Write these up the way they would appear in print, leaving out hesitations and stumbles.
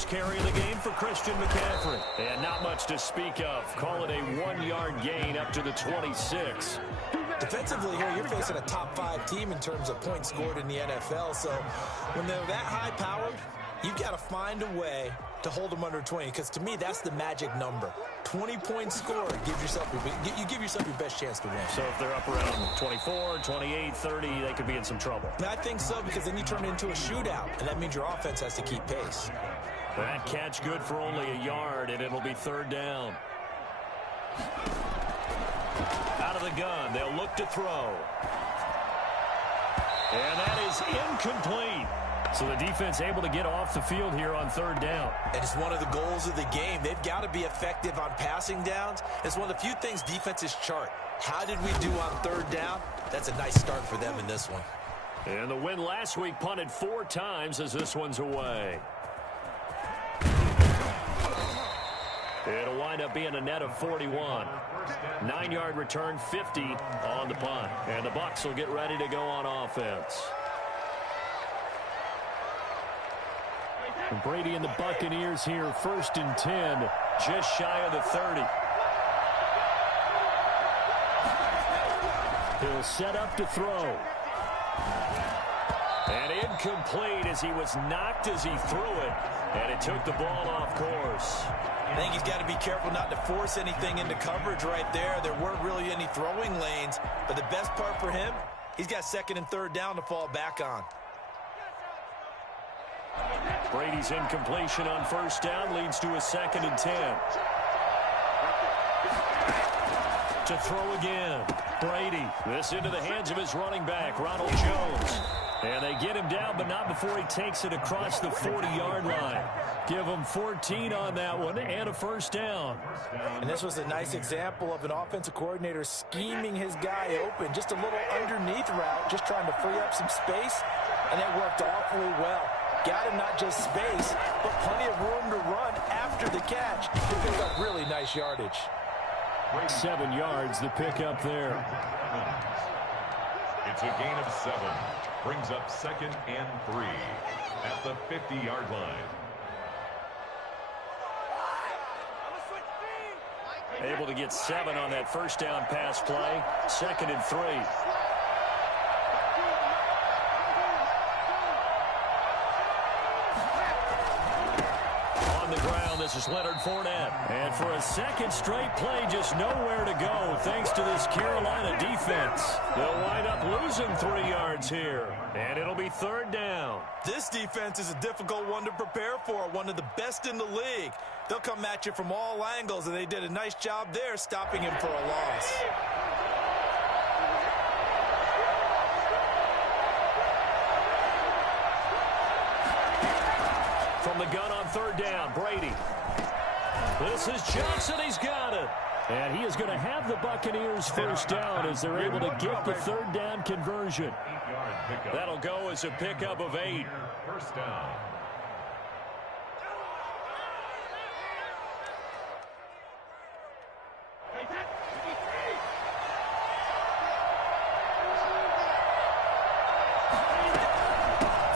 first carry of the game for Christian McCaffrey. And not much to speak of. Call it a 1-yard gain up to the 26. Defensively here, you're facing a top 5 team in terms of points scored in the NFL. So when they're that high-powered, you've got to find a way to hold them under 20, because to me, that's the magic number. 20 points scored, you give yourself your best chance to win. So if they're up around 24, 28, 30, they could be in some trouble. I think so, because then you turn it into a shootout, and that means your offense has to keep pace. That catch good for only a yard, and it'll be third down. Out of the gun, they'll look to throw. And that is incomplete. So the defense able to get off the field here on third down. And it's one of the goals of the game. They've got to be effective on passing downs. It's one of the few things defenses chart. How did we do on third down? That's a nice start for them in this one. And the win last week punted 4 times as this one's away. It'll wind up being a net of 41. 9-yard return, 50 on the punt. And the Bucs will get ready to go on offense. Brady and the Buccaneers here, 1st and 10, just shy of the 30. He'll set up to throw. And incomplete as he was knocked as he threw it, and it took the ball off course. I think he's got to be careful not to force anything into coverage right there. There weren't really any throwing lanes, but the best part for him, he's got 2nd and 3rd down to fall back on. Brady's incompletion on 1st down leads to a 2nd and 10. To throw again. Brady. This into the hands of his running back, Ronald Jones. And they get him down, but not before he takes it across the 40-yard line. Give him 14 on that one and a 1st down. And this was a nice example of an offensive coordinator scheming his guy open. Just a little underneath route, just trying to free up some space, and it worked awfully well. Got him not just space, but plenty of room to run after the catch to pick up really nice yardage. 7 yards, the pick up there. It's a gain of 7. Brings up 2nd and 3 at the 50-yard line. Able to get 7 on that 1st down pass play. 2nd and 3. This is Leonard Fournette. And for a 2nd straight play, just nowhere to go thanks to this Carolina defense. They'll wind up losing 3 yards here. And it'll be 3rd down. This defense is a difficult one to prepare for, one of the best in the league. They'll come at you from all angles, and they did a nice job there stopping him for a loss. From the gun on 3rd down, Brady. This is Johnson. He's got it. And he is going to have the Buccaneers 1st down as they're able to get the 3rd down conversion. That'll go as a pickup of 8. 1st down.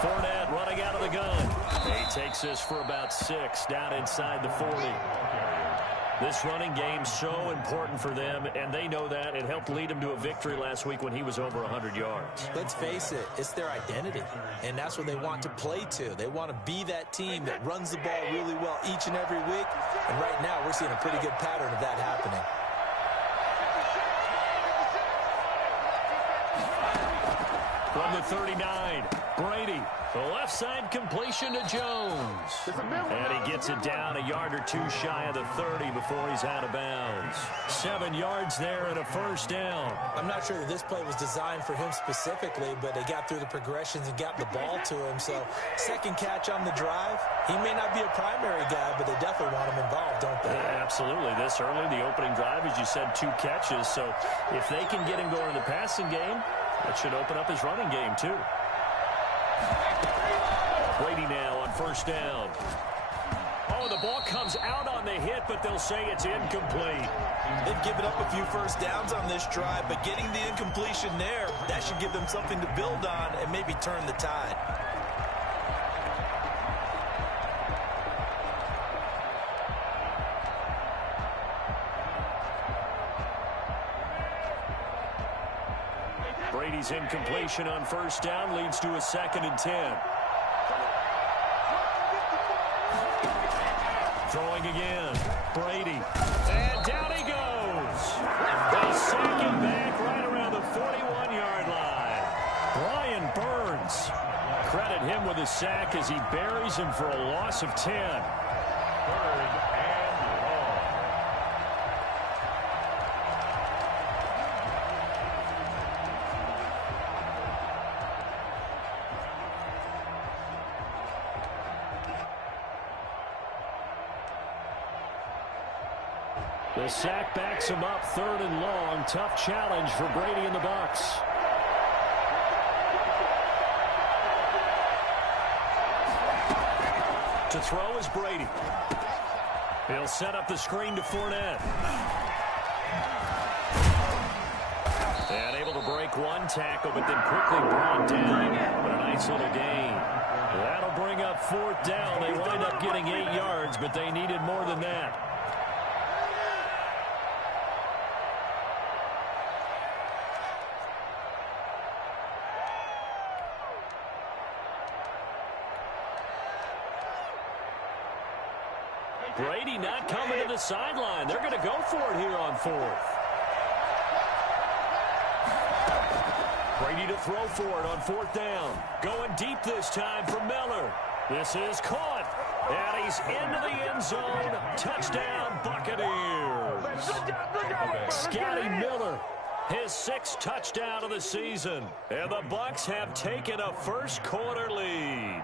Fournette running out of the gun. He takes this for about 6 down inside the 40. This running game's so important for them, and they know that. It helped lead them to a victory last week when he was over 100 yards. Let's face it, it's their identity, and that's what they want to play to. They want to be that team that runs the ball really well each and every week, and right now we're seeing a pretty good pattern of that happening. From the 39, Brady. The left side completion to Jones. And he gets it down a yard or 2 shy of the 30 before he's out of bounds. 7 yards there and a 1st down. I'm not sure that this play was designed for him specifically, but they got through the progressions and got the ball to him. So 2nd catch on the drive. He may not be a primary guy, but they definitely want him involved, don't they? Yeah, absolutely. This early, the opening drive, as you said, 2 catches. So if they can get him going in the passing game, that should open up his running game too. Brady now on 1st down. Oh, the ball comes out on the hit, but they'll say it's incomplete. They've given up a few 1st downs on this drive, but getting the incompletion there, that should give them something to build on and maybe turn the tide. Brady's incompletion on first down leads to a 2nd and 10. Throwing again. Brady. And down he goes. They sack him back right around the 41-yard line. Brian Burns. Credit him with a sack as he buries him for a loss of 10. 3rd and long. The sack backs him up 3rd and long. Tough challenge for Brady and the Bucs. To throw is Brady. He'll set up the screen to Fournette. And able to break one tackle, but then quickly brought down. What a nice little gain. That'll bring up 4th down. They wind up getting 8 yards, but they needed more than that. Brady not coming to the sideline. They're going to go for it here on 4th. Brady to throw for it on 4th down. Going deep this time for Miller. This is caught. And he's into the end zone. Touchdown, Buccaneers. Scotty Miller, his 6th touchdown of the season. And the Bucs have taken a first-quarter lead.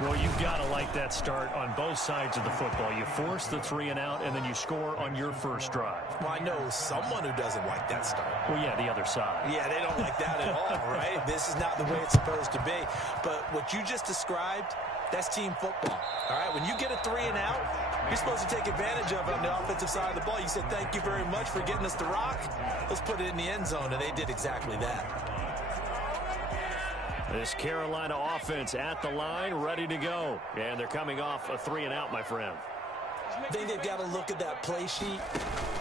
Well, you've got to like that start on both sides of the football. You force the 3 and out, and then you score on your first drive. Well, I know someone who doesn't like that start. Well, yeah, the other side. Yeah, they don't like that at all, right? This is not the way it's supposed to be. But what you just described, that's team football, all right? When you get a 3 and out, you're supposed to take advantage of it on the offensive side of the ball. You said, thank you very much for getting us the rock. Let's put it in the end zone, and they did exactly that. This Carolina offense at the line, ready to go. And they're coming off a 3 and out, my friend. I think they've got to look at that play sheet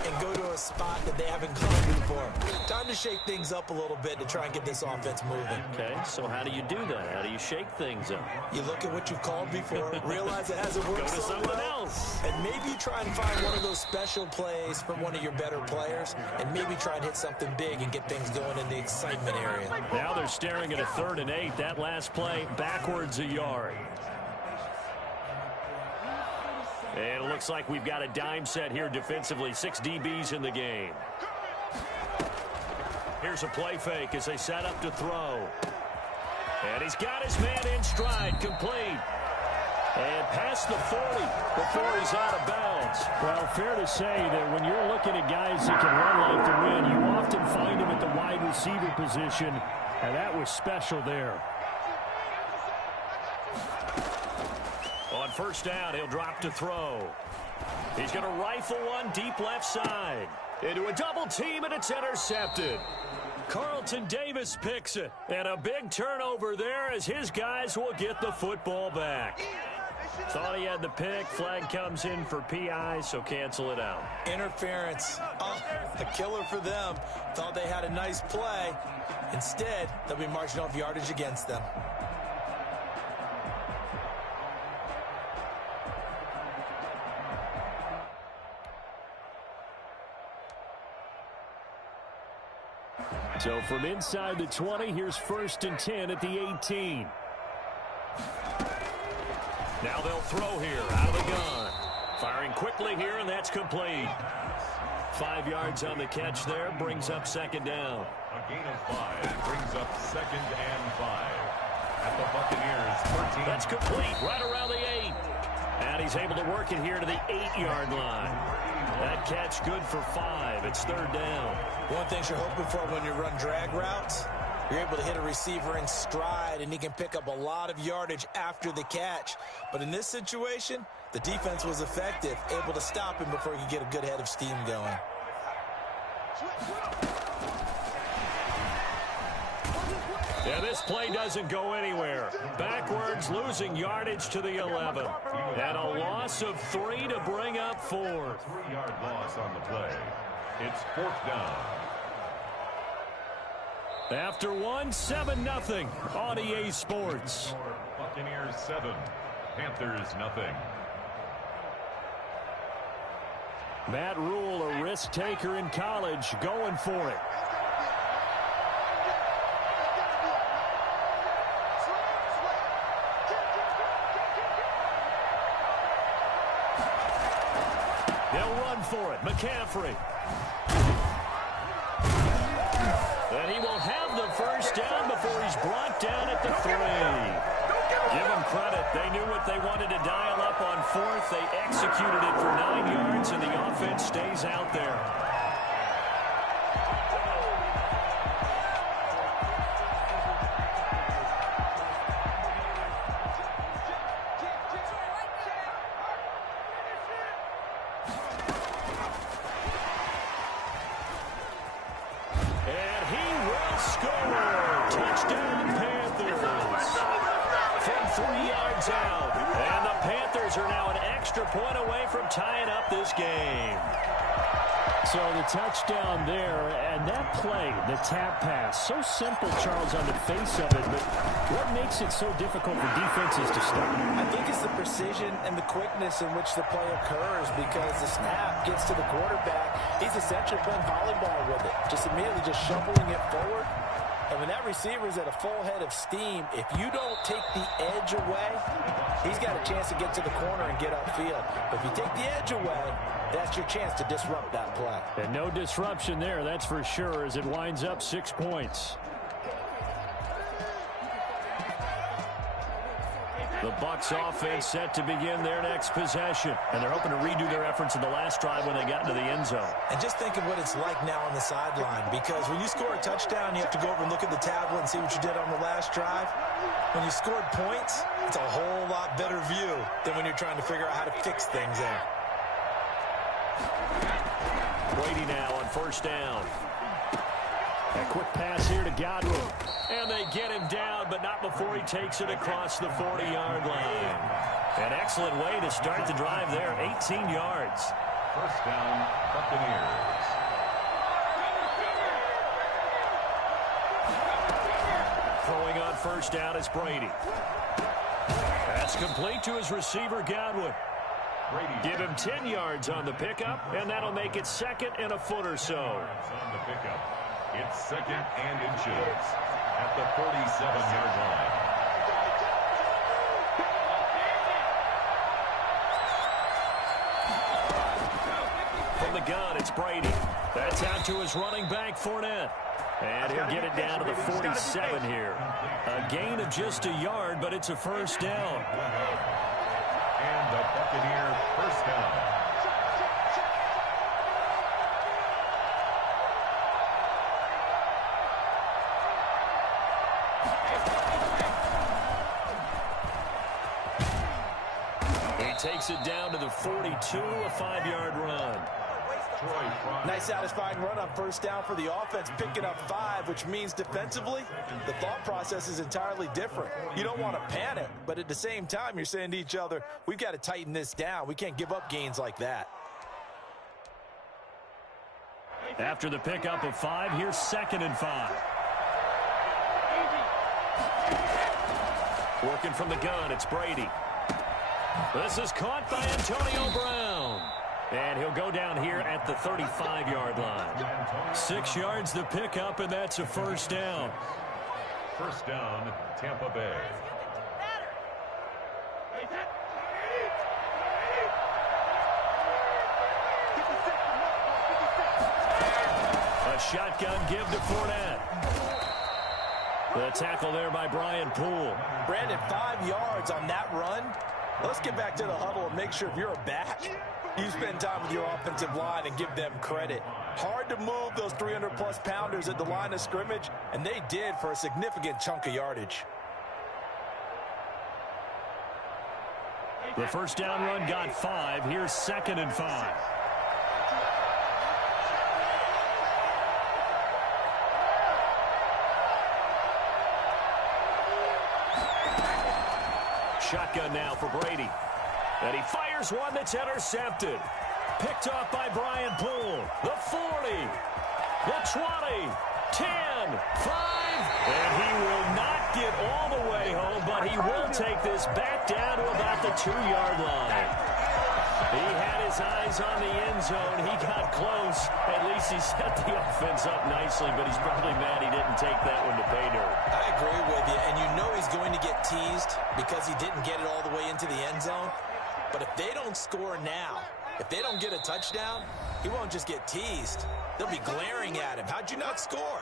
and go to a spot that they haven't gone before. Time to shake things up a little bit to try and get this offense moving. Okay, so how do you do that? How do you shake things up? You look at what you've called before, realize it hasn't worked Go to so something well, else. and maybe you try and find one of those special plays from one of your better players, and maybe try and hit something big and get things going in the excitement area. Now they're staring at a 3rd and 8. That last play, backwards a yard. And it looks like we've got a dime set here defensively. 6 DBs in the game. Here's a play fake as they set up to throw. And he's got his man in stride, complete. And past the 40 before he's out of bounds. Well, fair to say that when you're looking at guys that can run like the wind, you often find them at the wide receiver position, and that was special there. On first down, he'll drop to throw. He's going to rifle one deep left side. Into a double team, and it's intercepted. Carlton Davis picks it. And a big turnover there as his guys will get the football back. Thought he had the pick. Flag comes in for PI, so cancel it out. Interference. Oh, a killer for them. Thought they had a nice play. Instead, they'll be marching off yardage against them. So from inside the 20, here's 1st and 10 at the 18. Now they'll throw here out of the gun. Firing quickly here, and that's complete. 5 yards on the catch there, brings up 2nd down. A gain of 5 brings up 2nd and 5. At the Buccaneers, 13. That's complete, right around the 8. And he's able to work it here to the 8-yard line. That catch good for 5. It's 3rd down. One thing you're hoping for when you run drag routes, you're able to hit a receiver in stride, and he can pick up a lot of yardage after the catch. But in this situation, the defense was effective, able to stop him before he could get a good head of steam going. Yeah, this play doesn't go anywhere. Backwards, losing yardage to the 11. And a loss of 3 to bring up 4th. 3-yard loss on the play. It's 4th down. After one, 7-0 on EA Sports. Buccaneers 7, Panthers 0. Matt Rule, a risk taker in college, going for it. They'll run for it. McCaffrey. And he will have the first down before he's brought down at the 3. Give them credit. They knew what they wanted to dial up on fourth. They executed it for 9 yards, and the offense stays out there. Point away from tying up this game. So the touchdown there, and that play, the tap pass, so simple, Charles, on the face of it, but what makes it so difficult for defenses to stop? I think it's the precision and the quickness in which the play occurs, because the snap gets to the quarterback. He's essentially playing volleyball with it, just immediately just shoveling it forward. And when that receiver's at a full head of steam, if you don't take the edge away, he's got a chance to get to the corner and get upfield. But if you take the edge away, that's your chance to disrupt that play. And no disruption there, that's for sure, as it winds up 6 points. The Bucs offense set to begin their next possession. And they're hoping to redo their efforts in the last drive when they got into the end zone. And just think of what it's like now on the sideline, because when you score a touchdown, you have to go over and look at the tablet and see what you did on the last drive. When you scored points, it's a whole lot better view than when you're trying to figure out how to fix things there. Brady now on first down. A quick pass here to Godwin. And they get him down, but not before he takes it across the 40-yard line. An excellent way to start the drive there, 18 yards. First down, Buccaneers. Throwing on first down is Brady. That's complete to his receiver, Godwin. Brady. Give him 10 yards on the pickup, and that'll make it 2nd and a foot or so. On the pickup. It's 2nd and inches at the 47-yard line. From the gun, it's Brady. That's out to his running back, Fournette. And he'll get it down to the 47 here. A gain of just a yard, but it's a first down. And the Buccaneer first down. Takes it down to the 42, a 5-yard run. Nice satisfying run on first down for the offense, picking up 5, which means defensively, the thought process is entirely different. You don't want to panic, but at the same time, you're saying to each other, we've got to tighten this down. We can't give up gains like that. After the pickup of 5, here's 2nd and 5. Working from the gun, it's Brady. This is caught by Antonio Brown. And he'll go down here at the 35-yard line. 6 yards the pickup, and that's a first down. First down, Tampa Bay. A shotgun give to Fournette. The tackle there by Brian Poole. Brandon, 5 yards on that run. Let's get back to the huddle and make sure if you're a back, you spend time with your offensive line and give them credit. Hard to move those 300-plus pounders at the line of scrimmage, and they did for a significant chunk of yardage. The first down run got 5. Here's 2nd and 5. Shotgun now for Brady. And he fires one that's intercepted. Picked off by Brian Poole. The 40. The 20. 10, 5, and he will not get all the way home, but he will take this back down to about the 2-yard line. He had his eyes on the end zone. He got close. At least he set the offense up nicely, but he's probably mad he didn't take that one to pay dirt. I agree with you, and you know he's going to get teased because he didn't get it all the way into the end zone. But if they don't score now, if they don't get a touchdown, he won't just get teased. They'll be glaring at him. How'd you not score?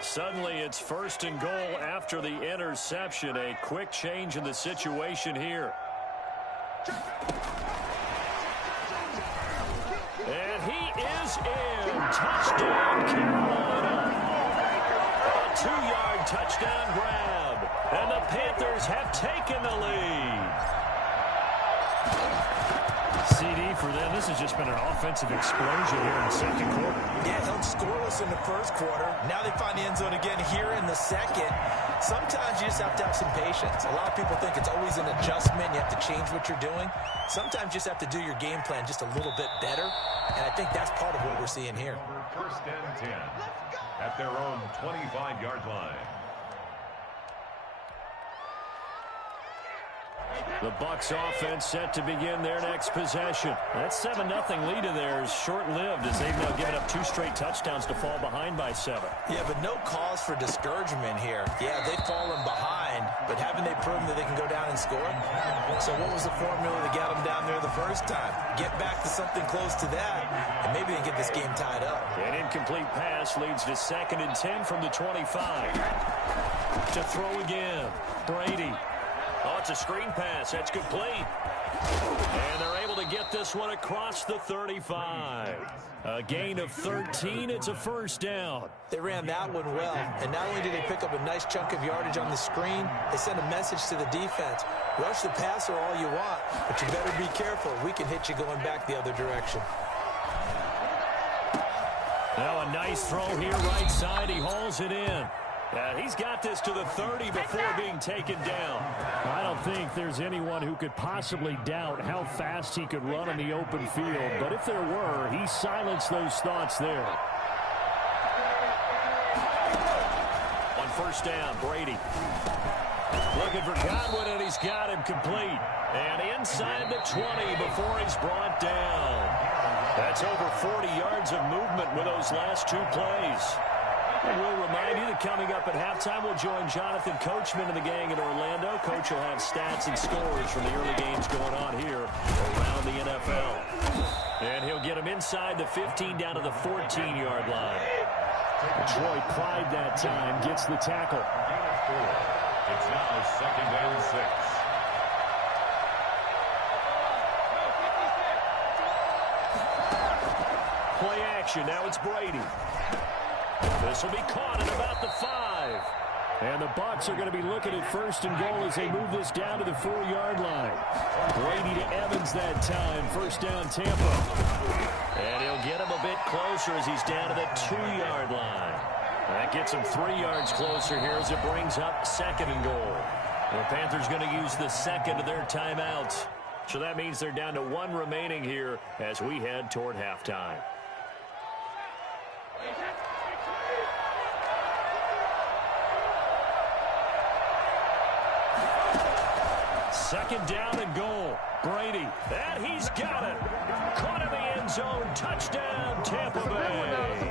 Suddenly, it's 1st and goal after the interception. A quick change in the situation here. And he is in. Touchdown, Carolina. A 2-yard touchdown grab. And the Panthers have taken the lead. CD for them. This has just been an offensive explosion here in the second quarter. Yeah, held scoreless in the first quarter. Now they find the end zone again here in the second. Sometimes you just have to have some patience. A lot of people think it's always an adjustment. You have to change what you're doing. Sometimes you just have to do your game plan just a little bit better. And I think that's part of what we're seeing here. 1st and 10 at their own 25-yard line. The Bucs offense set to begin their next possession. That 7-0 lead of theirs short-lived as they've now given up 2 straight touchdowns to fall behind by 7. Yeah, but no cause for discouragement here. Yeah, they've fallen behind, but haven't they proven that they can go down and score? So what was the formula that got them down there the first time? Get back to something close to that, and maybe they can get this game tied up. An incomplete pass leads to 2nd and 10 from the 25. To throw again. Brady. Oh, it's a screen pass. That's complete. And they're able to get this one across the 35. A gain of 13. It's a 1st down. They ran that one well. And not only did they pick up a nice chunk of yardage on the screen, they sent a message to the defense. Rush the passer all you want, but you better be careful. We can hit you going back the other direction. Now a nice throw here right side. He hauls it in. And he's got this to the 30 before being taken down. I don't think there's anyone who could possibly doubt how fast he could run in the open field. But if there were, he silenced those thoughts there. On 1st down, Brady. Looking for Godwin, and he's got him complete. And inside the 20 before he's brought down. That's over 40 yards of movement with those last 2 plays. And we'll remind you that coming up at halftime, we'll join Jonathan Coachman and the gang in Orlando. Coach will have stats and scores from the early games going on here around the NFL. And he'll get him inside the 15 down to the 14-yard line. Troy Pride that time gets the tackle. It's now 2nd and 6. Play action. Now it's Brady. This will be caught at about the 5. And the Bucs are going to be looking at 1st and goal as they move this down to the 4-yard line. Brady to Evans that time. 1st down, Tampa. And he'll get him a bit closer as he's down to the 2-yard line. That gets him 3 yards closer here as it brings up 2nd and goal. The Panthers going to use the 2nd of their timeouts. So that means they're down to 1 remaining here as we head toward halftime. Second down and goal. Brady. And he's got it. Caught in the end zone. Touchdown, Tampa Bay.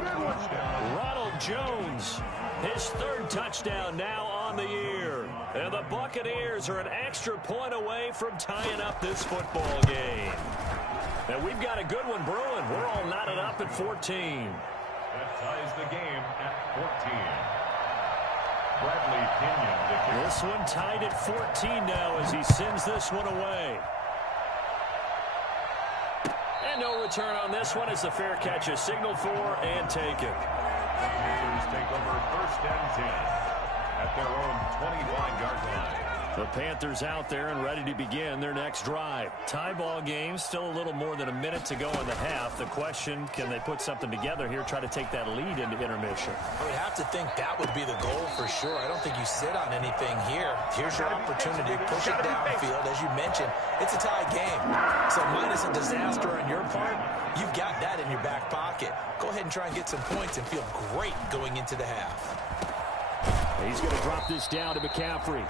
Ronald Jones. His 3rd touchdown now on the year. And the Buccaneers are an extra point away from tying up this football game. And we've got a good one brewing. We're all knotted up at 14. That ties the game at 14. Bradley Pinion. This one tied at 14 now as he sends this one away. And no return on this one as the fair catch is signaled for and taken. The Panthers take over 1st and 10 at their own 25-yard line. The Panthers out there and ready to begin their next drive. Tie ball game, still a little more than a minute to go in the half. The question, can they put something together here, try to take that lead into intermission? I would have to think that would be the goal for sure. I don't think you sit on anything here. Here's your opportunity. Push it downfield. As you mentioned, it's a tie game. So minus a disaster on your part, you've got that in your back pocket. Go ahead and try and get some points and feel great going into the half. He's going to drop this down to McCaffrey.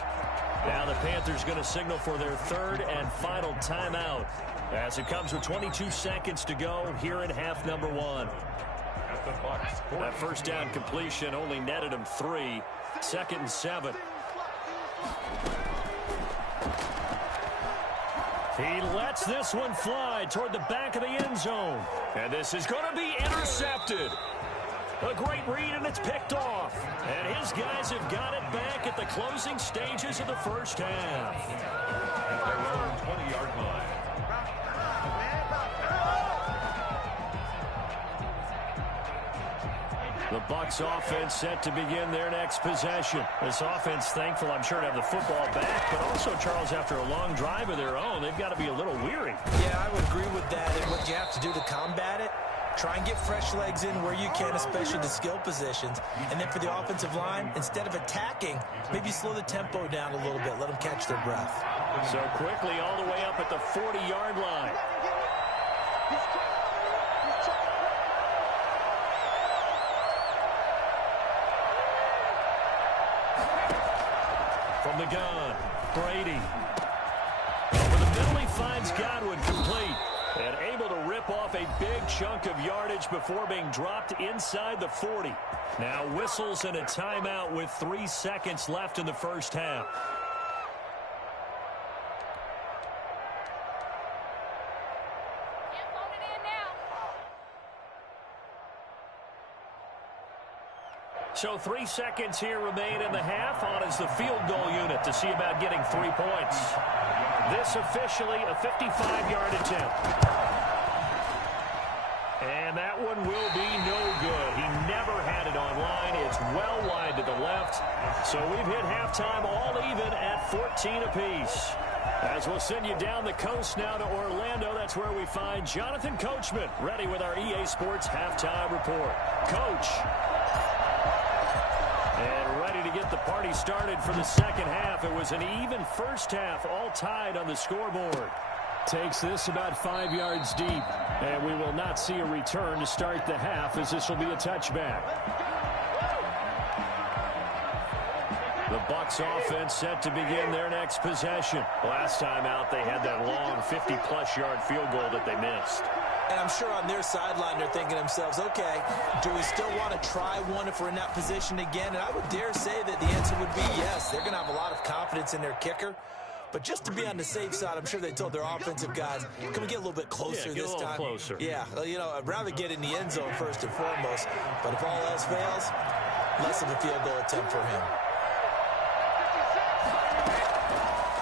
Now the Panthers going to signal for their third and final timeout as it comes with 22 seconds to go here in half number one. At the Bucs, that first down completion only netted him 3. 2nd and 7. He lets this one fly toward the back of the end zone. And this is going to be intercepted. A great read, and it's picked off. And his guys have got it back at the closing stages of the first half. At their own 20-yard line. The Bucs offense set to begin their next possession. This offense, thankful, I'm sure, to have the football back, but also, Charles, after a long drive of their own, they've got to be a little weary. Yeah, I would agree with that. And what you have to do to combat it, try and get fresh legs in where you can, especially the skill positions. And then for the offensive line, instead of attacking, maybe slow the tempo down a little bit. Let them catch their breath. So quickly all the way up at the 40-yard line. From the gun, Brady. Over the middle, he finds Godwin complete. And able to rip off a big chunk of yardage before being dropped inside the 40. Now whistles and a timeout with 3 seconds left in the first half. So 3 seconds here remain in the half. On is the field goal unit to see about getting 3 points. This officially a 55-yard attempt. And that one will be no good. He never had it on line. It's well wide to the left. So we've hit halftime all even at 14 apiece. As we'll send you down the coast now to Orlando, that's where we find Jonathan Coachman, ready with our EA Sports halftime report. Coach. And ready to get the party started for the second half. It was an even first half, all tied on the scoreboard. Takes this about 5 yards deep, and we will not see a return to start the half, as this will be a touchback. The Bucs offense set to begin their next possession. Last time out, they had that long 50-plus yard field goal that they missed. And I'm sure on their sideline they're thinking to themselves, okay, do we still want to try one if we're in that position again? And I would dare say that the answer would be yes. They're going to have a lot of confidence in their kicker. But just to be on the safe side, I'm sure they told their offensive guys, can we get a little bit closer this time? Closer. Yeah, you know, I'd rather get in the end zone first and foremost. But if all else fails, less of a field goal attempt for him.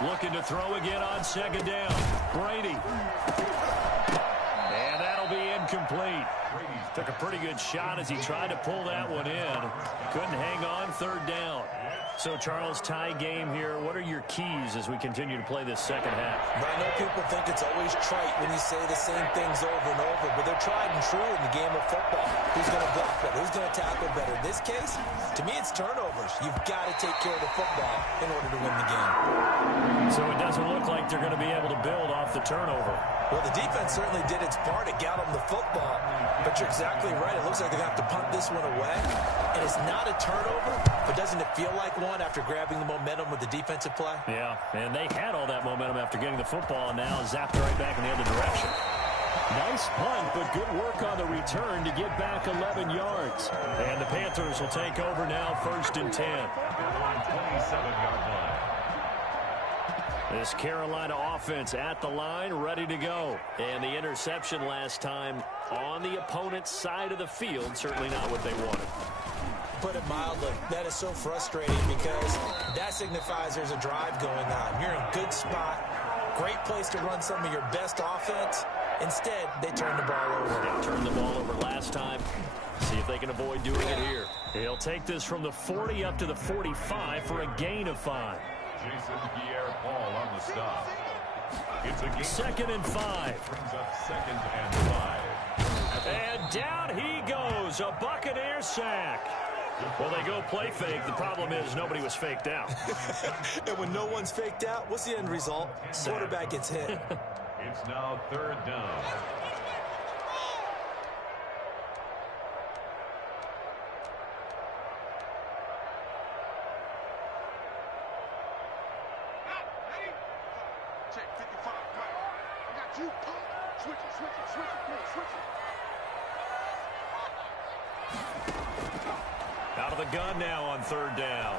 Looking to throw again on second down. Brady. And that'll be incomplete. Took a pretty good shot as he tried to pull that one in. Couldn't hang on, third down. So, Charles, tie game here. What are your keys as we continue to play this second half? I know people think it's always trite when you say the same things over and over, but they're tried and true in the game of football. Who's going to block better? Who's going to tackle better? In this case, to me, it's turnovers. You've got to take care of the football in order to win the game. So it doesn't look like they're going to be able to build off the turnover. Well, the defense certainly did its part to get them the football, but you're exactly right. It looks like they're going to have to punt this one away, and it's not a turnover, but doesn't it feel like one after grabbing the momentum with the defensive play? Yeah, and they had all that momentum after getting the football, and now zapped right back in the other direction. Nice punt, but good work on the return to get back 11 yards. And the Panthers will take over now, 1st and 10. 27-yard line. This Carolina offense at the line, ready to go. And the interception last time on the opponent's side of the field, certainly not what they wanted. Put it mildly, that is so frustrating because that signifies there's a drive going on. You're in a good spot, great place to run some of your best offense. Instead, they turn the ball over. They turned the ball over last time. See if they can avoid doing it here. He'll take this from the 40 up to the 45 for a gain of 5. Jason Pierre-Paul on the stop. It's a Second and 5. Brings up second and 5. And down he goes. A Buccaneer sack. Well, they go play fake. The problem is nobody was faked out. And when no one's faked out, what's the end result? Quarterback gets hit. It's now third down. Out of the gun now on third down.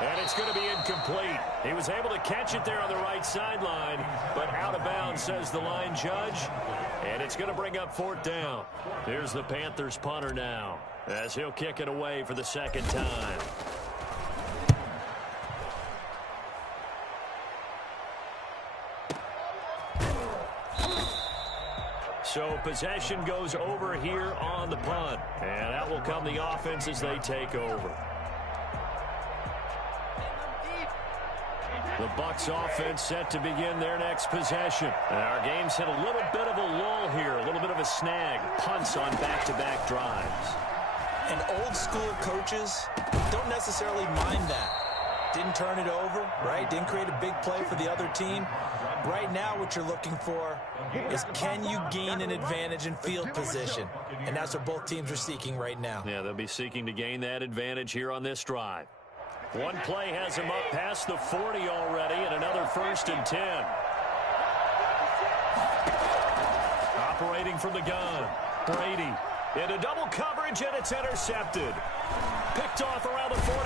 And it's going to be incomplete. He was able to catch it there on the right sideline, but out of bounds, says the line judge. And it's going to bring up fourth down. Here's the Panthers punter now, as he'll kick it away for the second time. So possession goes over here on the punt. And out will come the offense as they take over. The Bucs offense set to begin their next possession. And our game's hit a little bit of a lull here, a little bit of a snag. Punts on back-to-back drives. And old school coaches don't necessarily mind that. Didn't turn it over, right? Didn't create a big play for the other team. Right now what you're looking for is, can you gain an advantage in field position? And that's what both teams are seeking right now. Yeah, they'll be seeking to gain that advantage here on this drive. One play has him up past the 40 already, and another 1st and 10. Operating from the gun, Brady into double coverage, and it's intercepted. Picked off around the 41,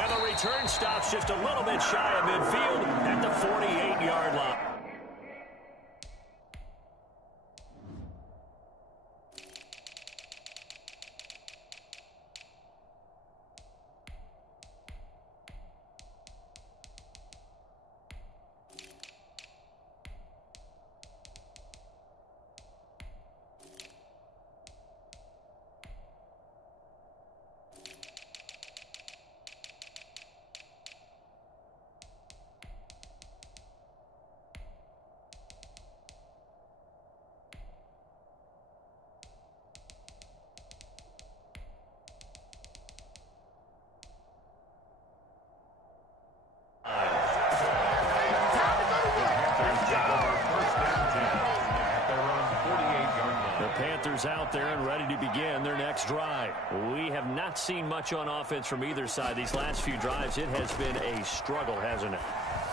and the return stops just a little bit shy of midfield at the 48-yard line. Panthers out there and ready to begin their next drive. We have not seen much on offense from either side. These last few drives, it has been a struggle, hasn't it?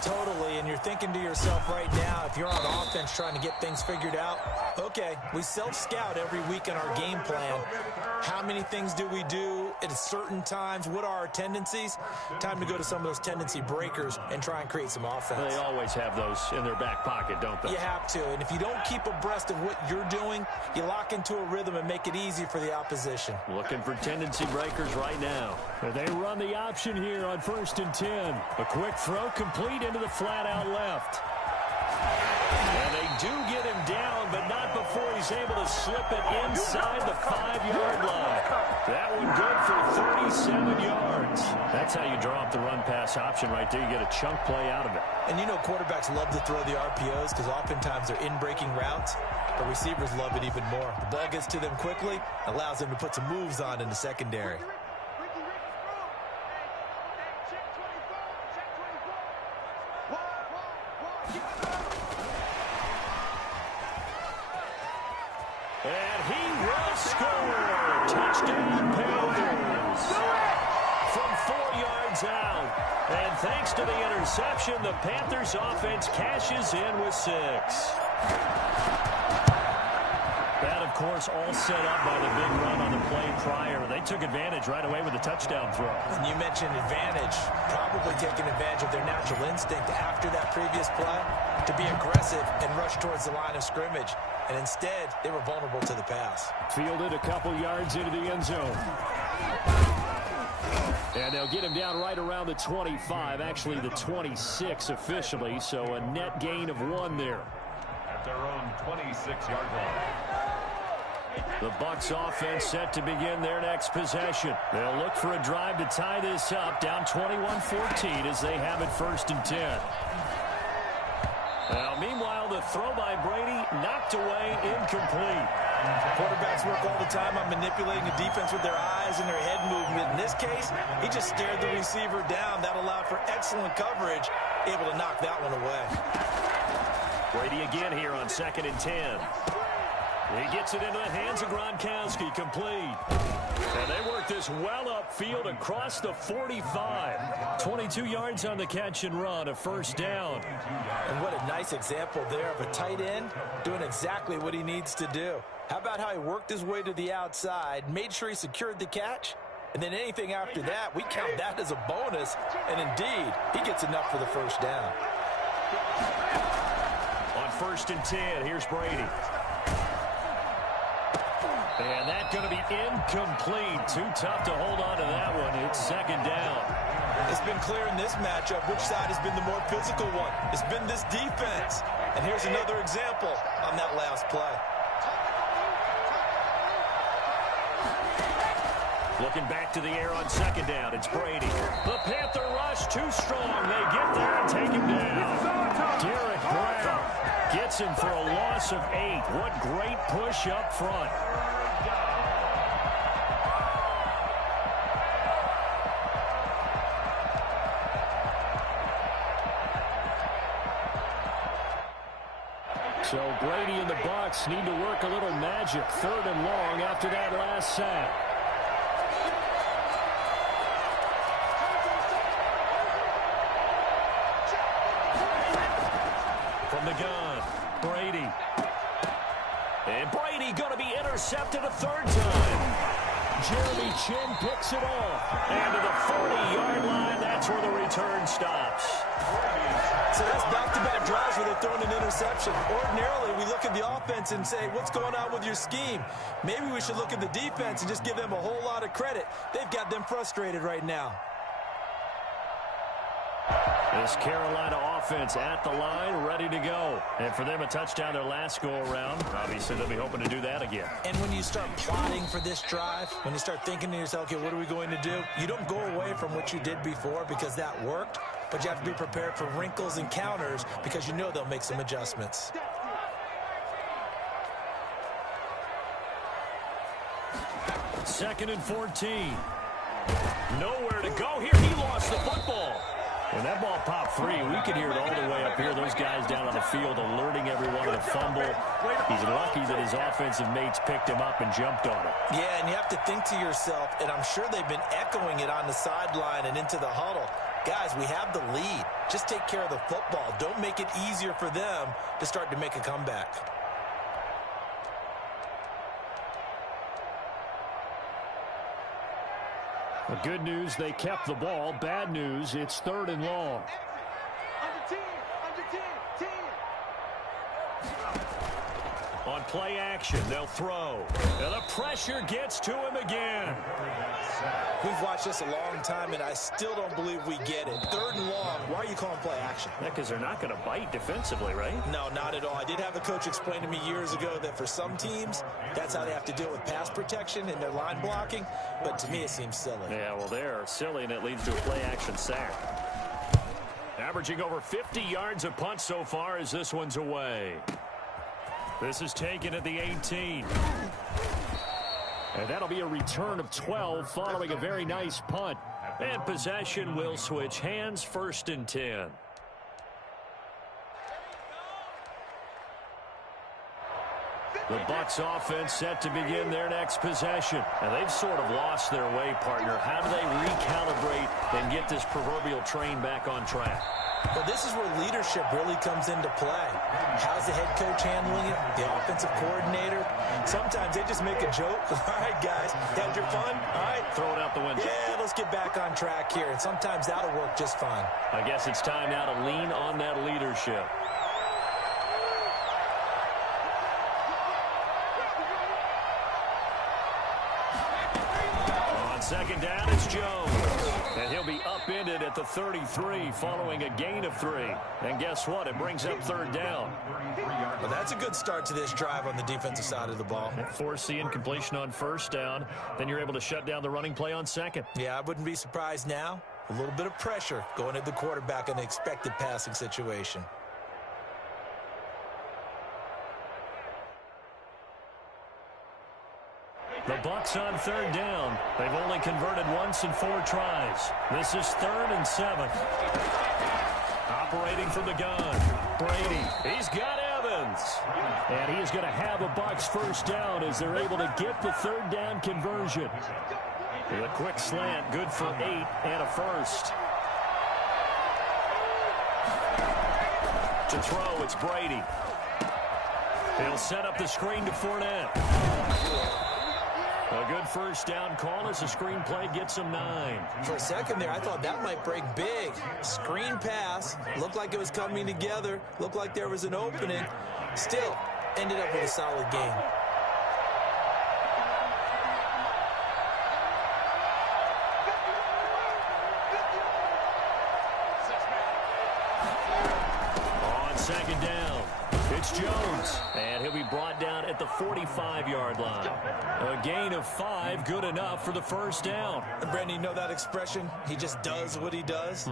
Totally, and you're thinking to yourself right now, if you're on offense trying to get things figured out, okay, we self-scout every week in our game plan. How many things do we do at certain times? What are our tendencies? Time to go to some of those tendency breakers and try and create some offense. They always have those in their back pocket, don't they? You have to, and if you don't keep abreast of what you're doing, you lock into a rhythm and make it easy for the opposition. Looking for tendency breakers right now. They run the option here on 1st and 10. A quick throw complete into the flat out left. And they do get him down, but not before he's able to slip it inside the 5-yard line. That one good for 37 yards. That's how you draw up the run-pass option right there. You get a chunk play out of it. And you know quarterbacks love to throw the RPOs because oftentimes they're in-breaking routes. But receivers love it even more. The ball gets to them quickly, allows them to put some moves on in the secondary. And he will score. Touchdown, Panthers. From 4 yards out. And thanks to the interception, the Panthers offense cashes in with 6. That, of course, all set up by the big run on the play prior. They took advantage right away with a touchdown throw. And you mentioned advantage, probably taking advantage of their natural instinct after that previous play to be aggressive and rush towards the line of scrimmage. And instead, they were vulnerable to the pass. Fielded a couple yards into the end zone. And they'll get him down right around the 25, actually the 26 officially, so a net gain of 1 there. At their own 26-yard line. The Bucs offense set to begin their next possession. They'll look for a drive to tie this up, down 21-14 as they have it 1st and 10. Now, meanwhile, the throw by Brady knocked away, incomplete. Quarterbacks work all the time on manipulating the defense with their eyes and their head movement. In this case, he just stared the receiver down. That allowed for excellent coverage, able to knock that one away. Brady again here on 2nd and 10. He gets it into the hands of Gronkowski, complete. And they work this well upfield across the 45. 22 yards on the catch and run, a 1st down. And what a nice example there of a tight end doing exactly what he needs to do. How about how he worked his way to the outside, made sure he secured the catch, and then anything after that, we count that as a bonus. And indeed, he gets enough for the 1st down. On 1st and 10, here's Brady. And that's going to be incomplete. Too tough to hold on to that one. It's 2nd down. It's been clear in this matchup which side has been the more physical one. It's been this defense. And here's another example on that last play. Looking back to the air on 2nd down. It's Brady. The Panther rush too strong. They get there and take him down. Derek Brown gets him for a loss of 8. What great push up front. So Brady and the Bucs need to work a little magic. 3rd and long after that last sack. From the gun, Brady. And Brady going to be intercepted a 3rd time. Jeremy Chin picks it off. And to the 40-yard line, that's where the return stops. So that's back-to-back drives where they're throwing an interception. Ordinarily, we look at the offense and say, what's going on with your scheme? Maybe we should look at the defense and just give them a whole lot of credit. They've got them frustrated right now. This Carolina offense at the line, ready to go. And for them, a touchdown their last go-around. Obviously, they'll be hoping to do that again. And when you start plotting for this drive, when you start thinking to yourself, okay, what are we going to do? You don't go away from what you did before because that worked, but you have to be prepared for wrinkles and counters because you know they'll make some adjustments. Second and 14. Nowhere to go here. He lost the football. When that ball popped free, we could hear it all the way up here. Those guys down on the field alerting everyone of the fumble. He's lucky that his offensive mates picked him up and jumped on him. Yeah, and you have to think to yourself, and I'm sure they've been echoing it on the sideline and into the huddle. Guys, we have the lead. Just take care of the football. Don't make it easier for them to start to make a comeback. The good news, they kept the ball. Bad news, it's 3rd and long. On play action, they'll throw. And the pressure gets to him again. We've watched this a long time, and I still don't believe we get it. 3rd and long, why are you calling play action? Yeah, because they're not going to bite defensively, right? No, not at all. I did have a coach explain to me years ago that for some teams, that's how they have to deal with pass protection and their line blocking. But to me, it seems silly. Yeah, well, they're silly, and it leads to a play-action sack. Averaging over 50 yards a punt so far as this one's away. This is taken at the 18. And that'll be a return of 12 following a very nice punt. And possession will switch hands, 1st and 10. The Bucs offense set to begin their next possession. And they've sort of lost their way, partner. How do they recalibrate and get this proverbial train back on track? Well, this is where leadership really comes into play. How's the head coach handling it? The offensive coordinator? Sometimes they just make a joke. All right, guys, had your fun? All right. Throw it out the window. Yeah, let's get back on track here. And sometimes that'll work just fine. I guess it's time now to lean on that leadership. second down, it's Jones. And he'll be upended at the 33 following a gain of 3. And guess what? It brings up third down. Well, that's a good start to this drive on the defensive side of the ball. Force the incompletion on first down. Then you're able to shut down the running play on second. Yeah, I wouldn't be surprised now. A little bit of pressure going at the quarterback in an expected passing situation. The Bucs on third down. They've only converted once in 4 tries. This is 3rd and 7. Operating from the gun. Brady. He's got Evans. And he is going to have a Bucs first down as they're able to get the third down conversion. With a quick slant, good for 8 and a first. To throw, it's Brady. He'll set up the screen to Fournette. A good first down call as the screen play gets him 9. For a second there, I thought that might break big. Screen pass. Looked like it was coming together. Looked like there was an opening. Still, ended up with a solid game. On second down, it's Jones. And he'll be brought down at the 45-yard line. A gain of 5, good enough for the first down. And Brandon, you know that expression? He just does what he does?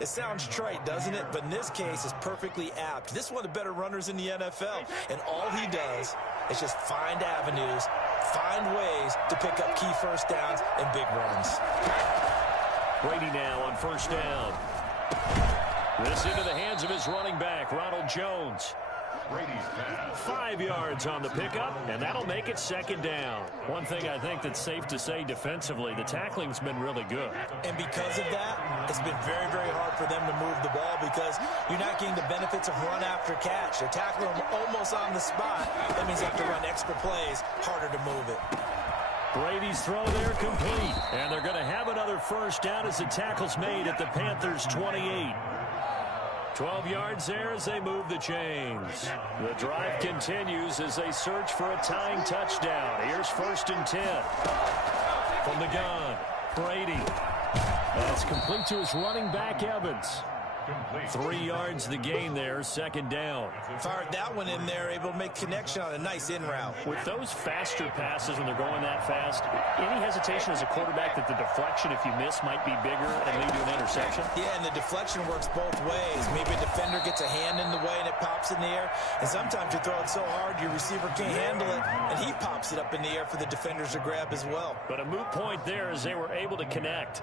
It sounds trite, doesn't it? But in this case, it's perfectly apt. This is one of the better runners in the NFL. And all he does is just find avenues, find ways to pick up key first downs and big runs. Brady now on first down. This into the hands of his running back, Ronald Jones. 5 yards on the pickup, and that'll make it second down. One thing I think that's safe to say defensively, the tackling's been really good. And because of that, it's been very, very hard for them to move the ball because you're not getting the benefits of run after catch. They're tackling them almost on the spot. That means you have to run extra plays, harder to move it. Brady's throw there complete, and they're going to have another first down as the tackle's made at the Panthers' 28. 12 yards there as they move the chains. The drive continues as they search for a tying touchdown. Here's 1st and 10. From the gun, Brady. That's complete to his running back, Evans. 3 yards the gain there, second down. Fired that one in there, able to make connection on a nice in route. With those faster passes when they're going that fast, any hesitation as a quarterback that the deflection, if you miss, might be bigger and lead to an interception? Yeah, and the deflection works both ways. Maybe a defender gets a hand in the way and it pops in the air. And sometimes you throw it so hard your receiver can't handle it, and he pops it up in the air for the defenders to grab as well. But a moot point there as they were able to connect.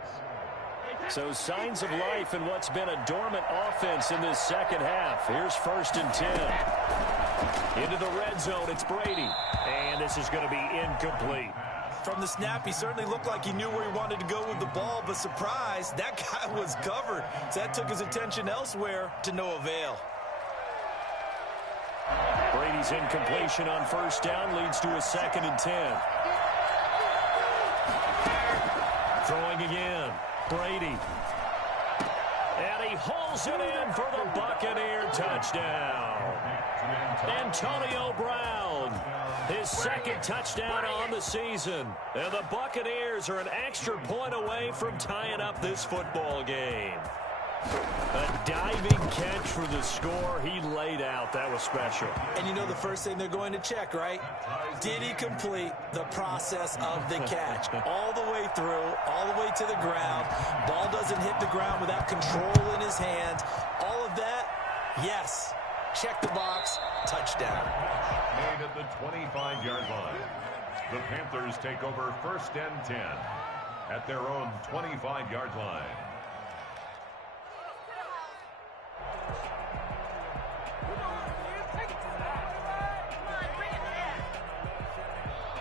So signs of life in what's been a dormant offense in this second half. Here's 1st and 10. Into the red zone, it's Brady. And this is going to be incomplete. From the snap, he certainly looked like he knew where he wanted to go with the ball, but surprise, that guy was covered. So that took his attention elsewhere to no avail. Brady's incompletion on first down leads to a 2nd and 10. Throwing again. Brady. And he hauls it in for the Buccaneer touchdown. Antonio Brown, his 2nd touchdown on the season. And the Buccaneers are an extra point away from tying up this football game. A diving catch for the score. He laid out. That was special. And you know the first thing they're going to check, right? Did he complete the process of the catch? All the way through, all the way to the ground. Ball doesn't hit the ground without control in his hands. All of that, yes. Check the box. Touchdown. Made at the 25-yard line. The Panthers take over 1st and 10 at their own 25-yard line.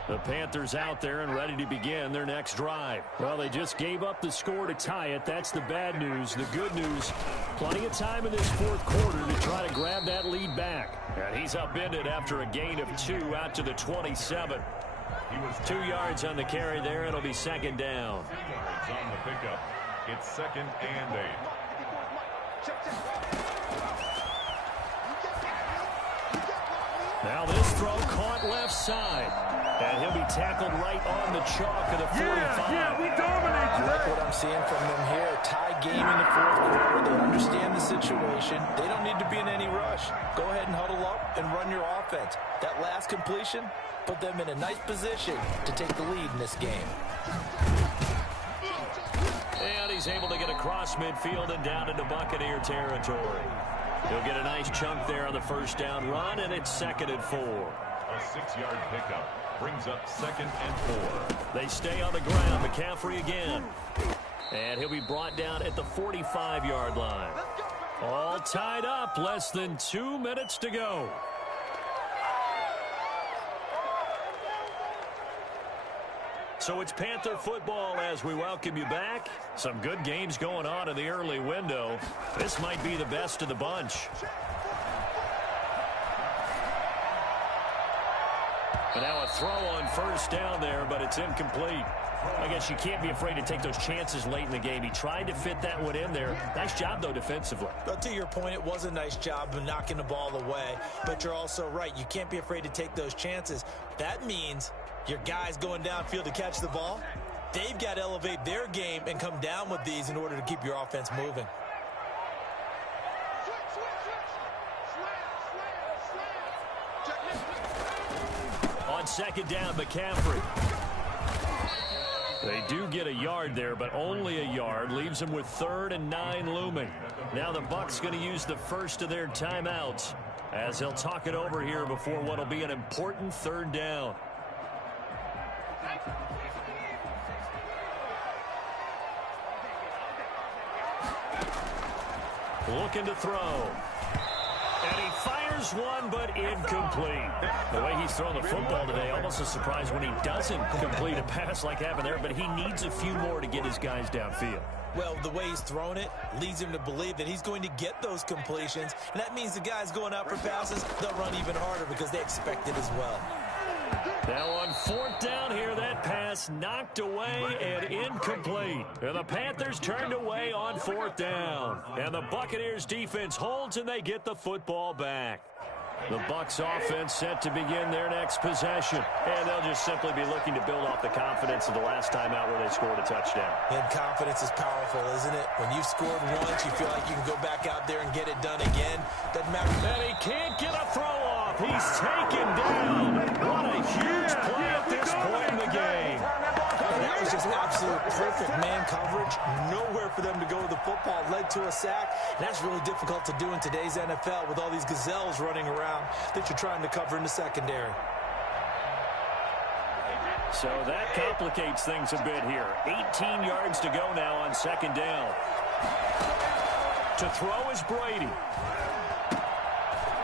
The Panthers out there and ready to begin their next drive. Well, they just gave up the score to tie it. That's the bad news. The good news, plenty of time in this 4th quarter to try to grab that lead back. And he's upended after a gain of 2 out to the 27. 2 yards on the carry there. It'll be 2nd down. 2 yards on the pickup. It's 2nd and 8. Now this throw caught left side. And he'll be tackled right on the chalk of the 45. Yeah, we dominate I like today. what I'm seeing from them here. Tie game in the fourth quarter. They understand the situation. They don't need to be in any rush. Go ahead and huddle up and run your offense. That last completion put them in a nice position to take the lead in this game. And he's able to get across midfield and down into Buccaneer territory. He'll get a nice chunk there on the first down run, and it's 2nd and 4. A 6-yard pickup brings up 2nd and 4. They stay on the ground. McCaffrey again. And he'll be brought down at the 45-yard line. All tied up. Less than 2 minutes to go. So it's Panther football as we welcome you back. Some good games going on in the early window. This might be the best of the bunch. But now a throw on first down there, but it's incomplete. I guess you can't be afraid to take those chances late in the game. He tried to fit that one in there. Nice job, though, defensively. But to your point, it was a nice job of knocking the ball away. But you're also right. You can't be afraid to take those chances. That means your guys going downfield to catch the ball, they've got to elevate their game and come down with these in order to keep your offense moving. On 2nd down, McCaffrey. They do get a yard there, but only a yard. Leaves them with 3rd and 9 looming. Now the Bucs going to use the first of their timeouts as they'll talk it over here before what will be an important 3rd down. Looking to throw. And he fires one, but incomplete. The way he's thrown the football today, almost a surprise when he doesn't complete a pass like happened there, but he needs a few more to get his guys downfield. Well, the way he's thrown it leads him to believe that he's going to get those completions, and that means the guys going out for passes, they'll run even harder because they expect it as well. Now on 4th down here, that pass knocked away and incomplete. And the Panthers turned away on 4th down. And the Buccaneers defense holds and they get the football back. The Bucs offense set to begin their next possession. And they'll just simply be looking to build off the confidence of the last time out where they scored a touchdown. And confidence is powerful, isn't it? When you've scored once, you feel like you can go back out there and get it done again. Doesn't matter. And he can't get a throw off. He's taken down. What a huge play at this point in the game. And that was just absolute perfect man coverage. Nowhere for them to go with the football. Led to a sack. And that's really difficult to do in today's NFL with all these gazelles running around that you're trying to cover in the secondary. So that complicates things a bit here. 18 yards to go now on 2nd down. To throw is Brady.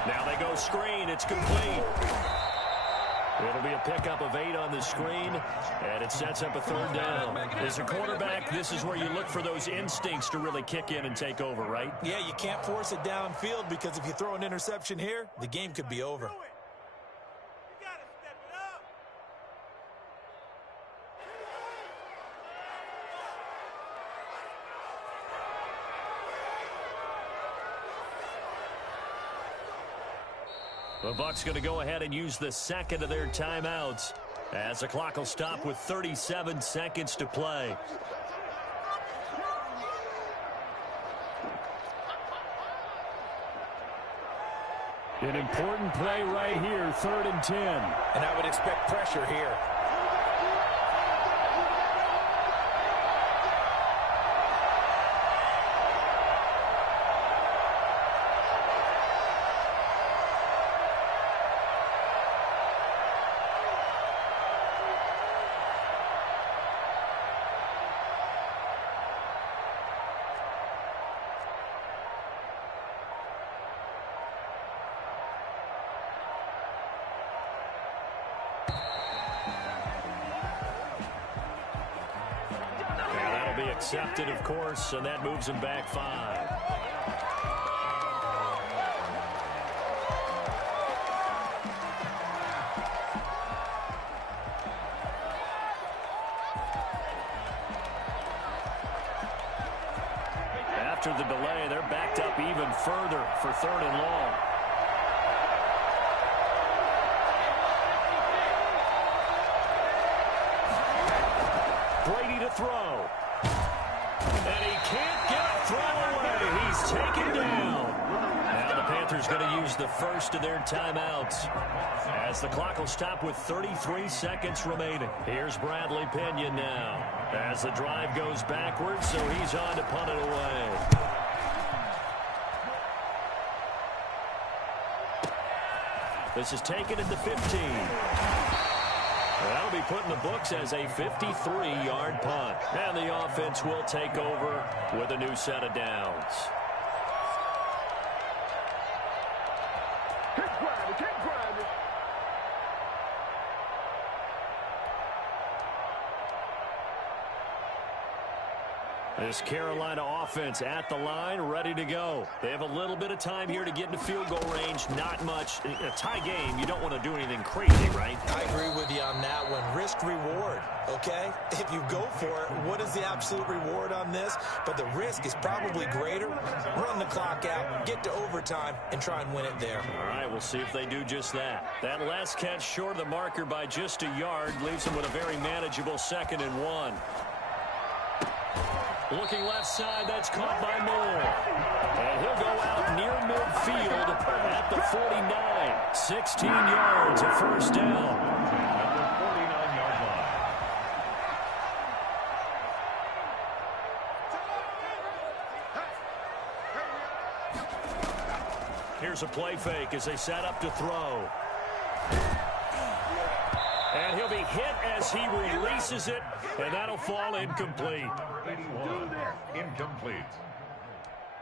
Now they go screen. It's complete. It'll be a pickup of 8 on the screen, and it sets up a 3rd down. As a quarterback, this is where you look for those instincts to really kick in and take over, right? Yeah, you can't force it downfield because if you throw an interception here, the game could be over. The Bucs going to go ahead and use the 2nd of their timeouts as the clock will stop with 37 seconds to play. An important play right here, 3rd and 10. And I would expect pressure here. Be accepted, of course, and that moves him back 5. After the delay, they're backed up even further for 3rd and long. throw. And he can't get a throw away. He's taken down. Now the Panthers going to use the first of their timeouts, as the clock will stop with 33 seconds remaining. Here's Bradley Pinion now, as the drive goes backwards, so he's on to punt it away. This is taken at the 15. That'll be put in the books as a 53-yard punt. And the offense will take over with a new set of downs. Keep grinding, keep grinding. This Carolina offense at the line, ready to go. They have a little bit of time here to get into field goal range. Not much. In a tie game, you don't want to do anything crazy, right? I agree with you on that one. Risk-reward, okay? If you go for it, what is the absolute reward on this? But the risk is probably greater. Run the clock out, get to overtime, and try and win it there. All right, we'll see if they do just that. That last catch short of the marker by just a yard leaves them with a very manageable 2nd and 1. Looking left side, that's caught by Moore. And he'll go out near midfield at the 49. 16 yards, a first down. At the 49-yard line. Here's a play fake as they set up to throw. And he'll be hit as he releases it, and that'll fall incomplete. 81, incomplete.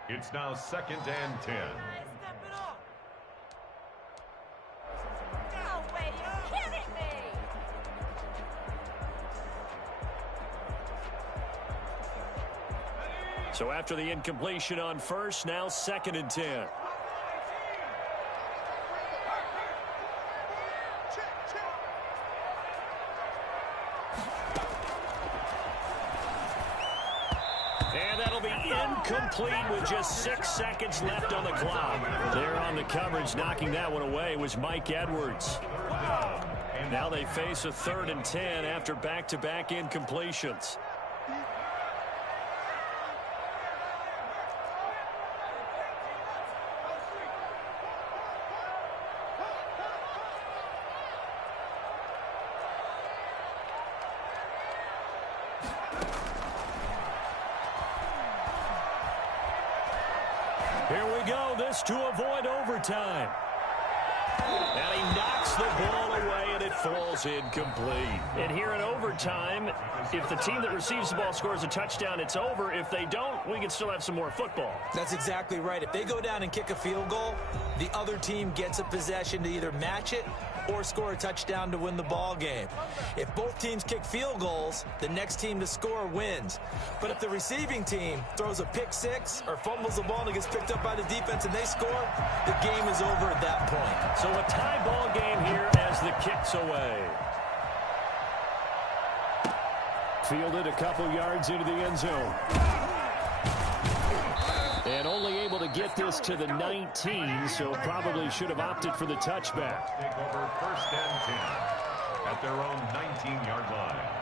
It's now 2nd and 10. No way, you're kidding me! So after the incompletion on first, now 2nd and 10. Complete with just 6 seconds left on the clock. There on the coverage, knocking that one away, was Mike Edwards. Now they face a 3rd and 10 after back-to-back incompletions. Here we go, this to avoid overtime. And he knocks the ball away, and it falls incomplete. And here in overtime, if the team that receives the ball scores a touchdown, it's over. If they don't, we can still have some more football. That's exactly right. If they go down and kick a field goal, the other team gets a possession to either match it or score a touchdown to win the ball game. If both teams kick field goals, the next team to score wins. But if the receiving team throws a pick six or fumbles the ball and it gets picked up by the defense and they score, the game is over at that point. So a tie ball game here as the kick's away. Fielded a couple yards into the end zone. And only able to get this to the 19, so probably should have opted for the touchback. Take over 1st and 10 at their own 19-yard line.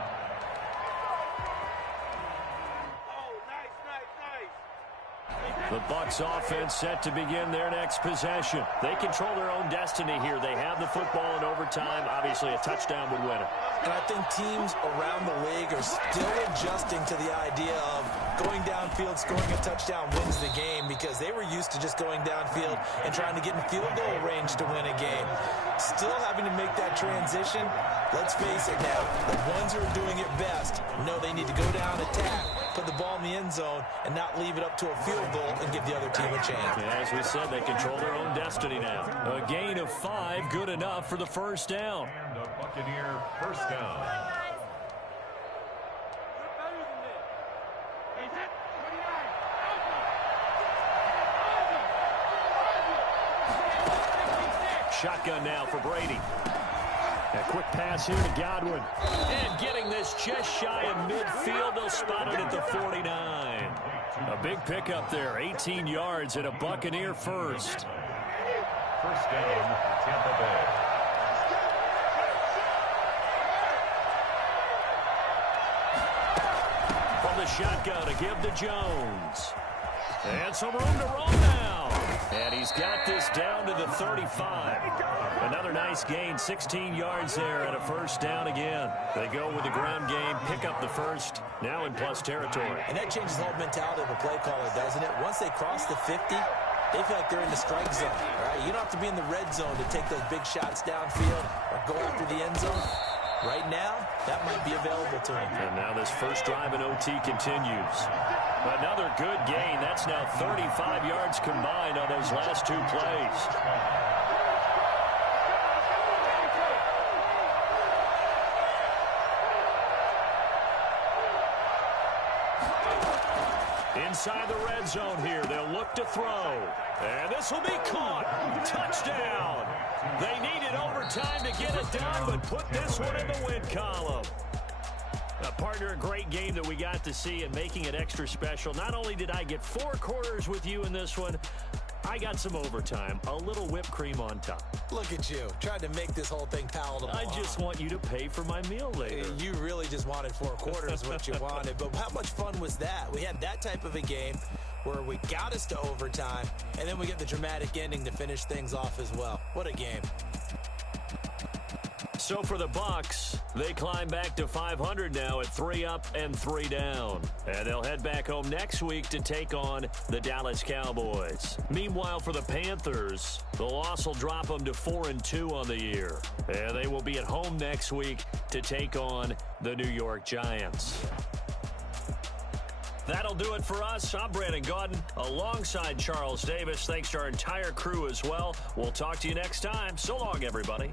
The Bucs offense set to begin their next possession. They control their own destiny here. They have the football in overtime. Obviously, a touchdown would win it. And I think teams around the league are still adjusting to the idea of going downfield, scoring a touchdown wins the game, because they were used to just going downfield and trying to get in field goal range to win a game. Still having to make that transition. Let's face it now, the ones who are doing it best know they need to go down, attack, put the ball in the end zone, and not leave it up to a field goal and give the other team a chance. Yeah, as we said, they control their own destiny now. A gain of 5, good enough for the first down. And a Buccaneer first down. Shotgun now for Brady. A quick pass here to Godwin. And getting this just shy of midfield. They'll spot it at the 49. A big pickup there. 18 yards and a Buccaneer first. First down, Tampa Bay. shotgun to give to Jones. And some room to roll now. And he's got this down to the 35. Another nice gain, 16 yards there and a first down again. They go with the ground game, pick up the first, now in plus territory. And that changes the whole mentality of a play caller, doesn't it? Once they cross the 50, they feel like they're in the strike zone. Right? You don't have to be in the red zone to take those big shots downfield or go after the end zone. Right now, that might be available to him. And now this first drive in OT continues. Another good gain. That's now 35 yards combined on those last two plays. Inside the red zone here, they'll look to throw. And this will be caught. Touchdown. They needed overtime to get it done, but put this one in the win column. Partner, a great game that we got to see and making it extra special. Not only did I get 4 quarters with you in this one, I got some overtime, a little whipped cream on top. Look at you, trying to make this whole thing palatable. I just want you to pay for my meal later. You really just wanted 4 quarters, what you wanted. But how much fun was that? We had that type of a game where we got us to overtime, and then we get the dramatic ending to finish things off as well. What a game. So for the Bucs, they climb back to 500 now at 3 up and 3 down. And they'll head back home next week to take on the Dallas Cowboys. Meanwhile, for the Panthers, the loss will drop them to 4-2 on the year. And they will be at home next week to take on the New York Giants. That'll do it for us. I'm Brandon Gaudin alongside Charles Davis. Thanks to our entire crew as well. We'll talk to you next time. So long, everybody.